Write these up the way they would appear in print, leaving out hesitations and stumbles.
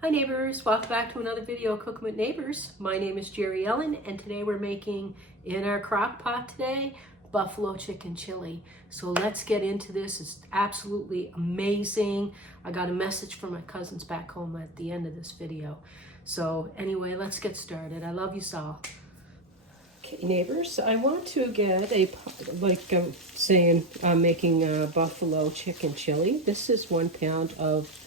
Hi neighbors, welcome back to another video of Cooking with Neighbors. My name is Jerry Ellen and today we're making, in our crock pot today, buffalo chicken chili. So let's get into this. It's absolutely amazing. I got a message from my cousins back home at the end of this video. So anyway, let's get started. I love you all. Okay neighbors, I want to get I'm making buffalo chicken chili. This is 1 pound of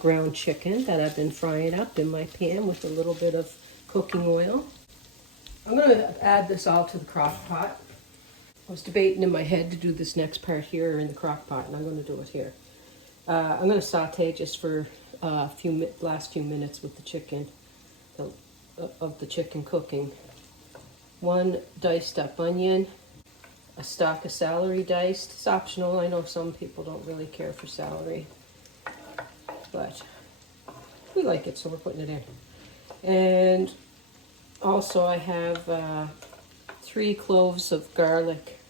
ground chicken that I've been frying up in my pan with a little bit of cooking oil. I'm going to add this all to the crock pot. I was debating in my head to do this next part here or in the crock pot, and I'm going to do it here. I'm going to saute just for last few minutes with the chicken, of the chicken cooking. 1 diced up onion, a stalk of celery diced. It's optional. I know some people don't really care for celery, but we like it, so we're putting it in. And also I have 3 cloves of garlic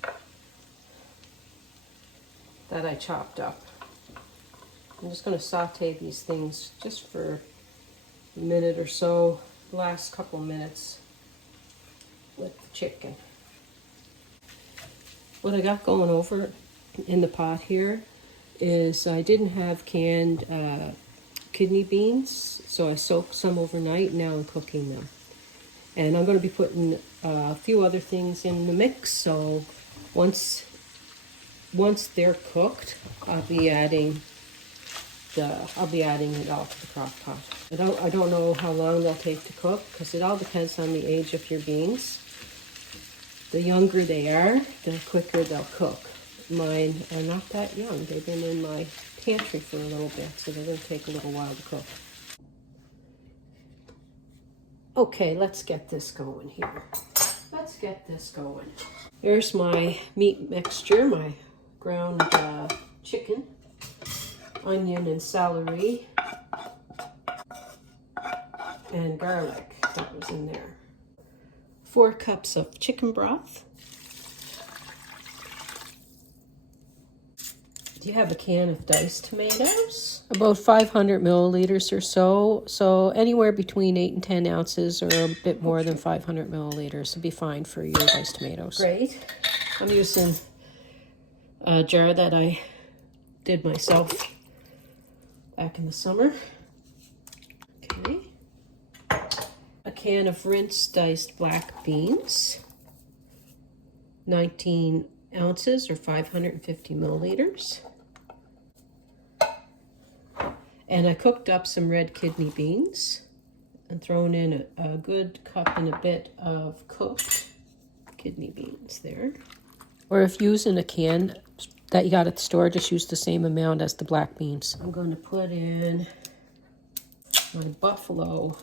that I chopped up. I'm just going to saute these things just for a minute or so, the last couple minutes with the chicken. What I got going over in the pot here is I didn't have canned kidney beans, so I soaked some overnight. Now I'm cooking them, and I'm going to be putting a few other things in the mix. So once they're cooked, I'll be adding it all to the crock pot. I don't know how long they'll take to cook because it all depends on the age of your beans. The younger they are, the quicker they'll cook. Mine are not that young. They've been in my pantry for a little bit, so they're going to take a little while to cook. Okay, let's get this going here. Let's get this going. Here's my meat mixture, my ground chicken, onion and celery, and garlic that was in there. 4 cups of chicken broth. You have a can of diced tomatoes, about 500 milliliters or so. So anywhere between 8 and 10 ounces or a bit more than 500 milliliters would be fine for your diced tomatoes. Great. I'm using a jar that I did myself back in the summer. Okay. A can of rinsed diced black beans, 19 ounces or 550 milliliters. And I cooked up some red kidney beans and thrown in a good cup and a bit of cooked kidney beans there. Or if using a can that you got at the store, just use the same amount as the black beans. I'm going to put in my buffalo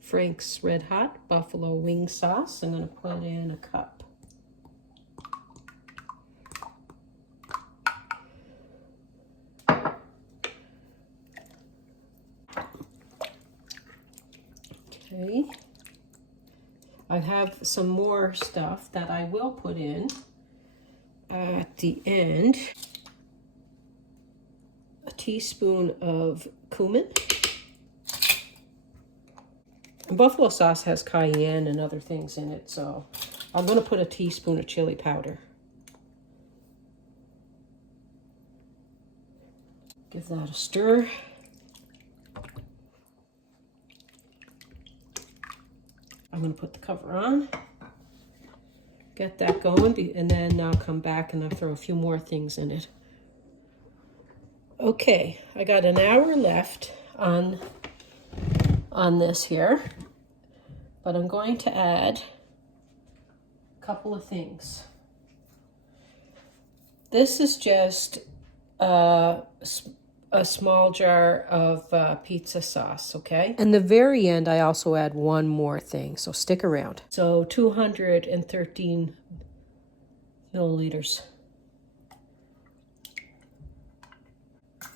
Frank's Red Hot buffalo wing sauce. I'm going to put in a cup. Okay. I have some more stuff that I will put in at the end. A teaspoon of cumin. And buffalo sauce has cayenne and other things in it, so I'm going to put a teaspoon of chili powder. Give that a stir. I'm going to put the cover on, get that going, and then I'll come back and I'll throw a few more things in it. Okay, I got an hour left on this here, but I'm going to add a couple of things. This is just a small jar of pizza sauce, okay? And the very end, I also add one more thing, so stick around. So 213 milliliters.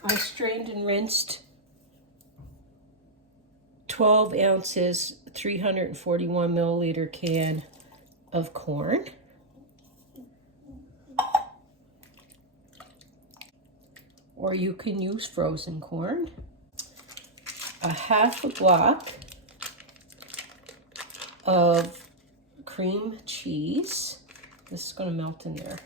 I strained and rinsed 12 ounces, 341 milliliter can of corn. or you can use frozen corn. A half a block of cream cheese. This is going to melt in there.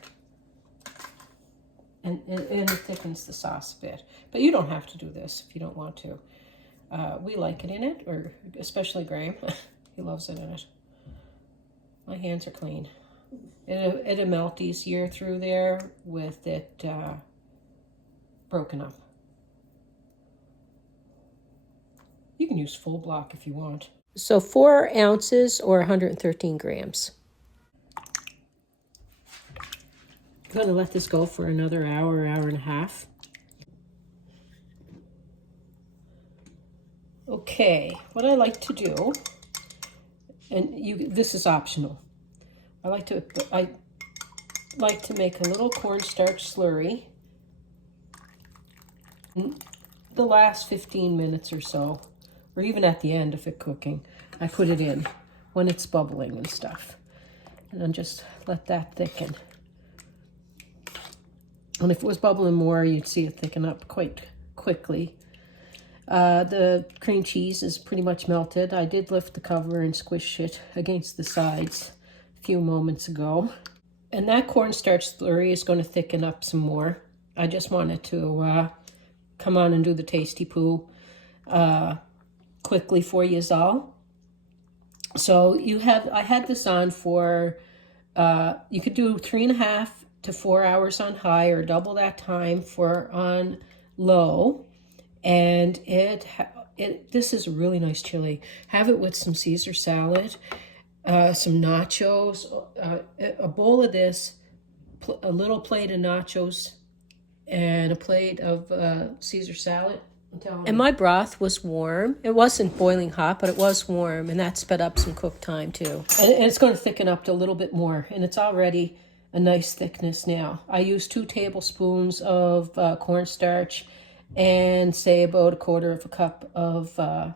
And it thickens the sauce a bit. But you don't have to do this if you don't want to. We like it in it, or especially Graham. He loves it in it. My hands are clean. It'll melt easier through there with it broken up. You can use full block if you want. So 4 ounces or 113 grams. I'm going to let this go for another hour, hour and a half. Okay, what I like to do, and this is optional. I like to make a little cornstarch slurry the last 15 minutes or so, or even at the end of it cooking. I put it in when it's bubbling and stuff, and then just let that thicken. And if it was bubbling more, you'd see it thicken up quite quickly. The cream cheese is pretty much melted. I did lift the cover and squish it against the sides a few moments ago. And that cornstarch slurry is going to thicken up some more. I just wanted to come on and do the tasty poo quickly for you all. So I had this on for, you could do 3.5 to 4 hours on high, or double that time for on low. And this is a really nice chili. Have it with some Caesar salad, some nachos, a bowl of this, a little plate of nachos, and a plate of Caesar salad. And my broth was warm. It wasn't boiling hot, but it was warm, and that sped up some cook time too. And it's going to thicken up a little bit more, and it's already a nice thickness now. I used 2 tablespoons of cornstarch, and say about 1/4 cup of, or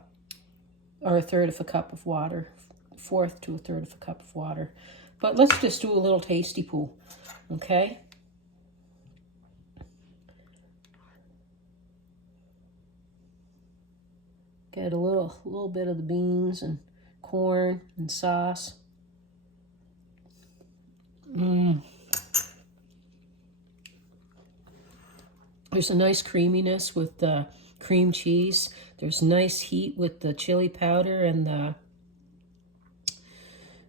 1/3 cup of water, 1/4 to 1/3 cup of water. But let's just do a little tasty poo, okay? Get a little bit of the beans and corn and sauce. There's a nice creaminess with the cream cheese. There's nice heat with the chili powder and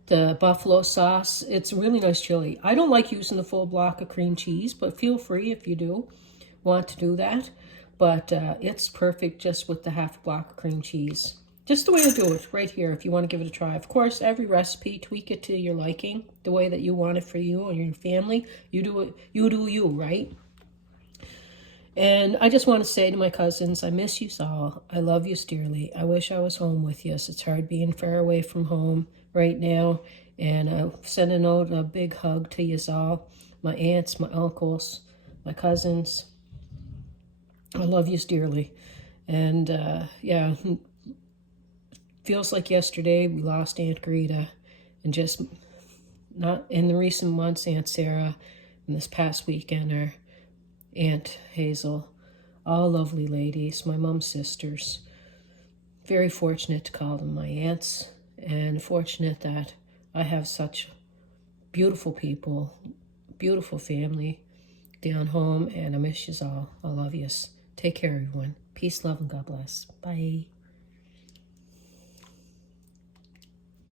the buffalo sauce. It's a really nice chili. I don't like using the full block of cream cheese, but feel free if you do want to do that. But it's perfect just with the half block of cream cheese. Just the way to do it right here if you want to give it a try. Of course, every recipe, tweak it to your liking, the way that you want it for you and your family. You do you, right? And I just want to say to my cousins, I miss you all. I love you dearly. I wish I was home with you. It's hard being far away from home right now. And I'm sending out a big hug to you all. My aunts, my uncles, my cousins. I love you dearly. And yeah, feels like yesterday we lost Aunt Greta. And just not in the recent months, Aunt Sarah. And this past weekend, our Aunt Hazel, all lovely ladies, my mom's sisters. Very fortunate to call them my aunts, and fortunate that I have such beautiful people, beautiful family down home, and I miss you all. I love you. Take care, everyone. Peace, love, and God bless. Bye.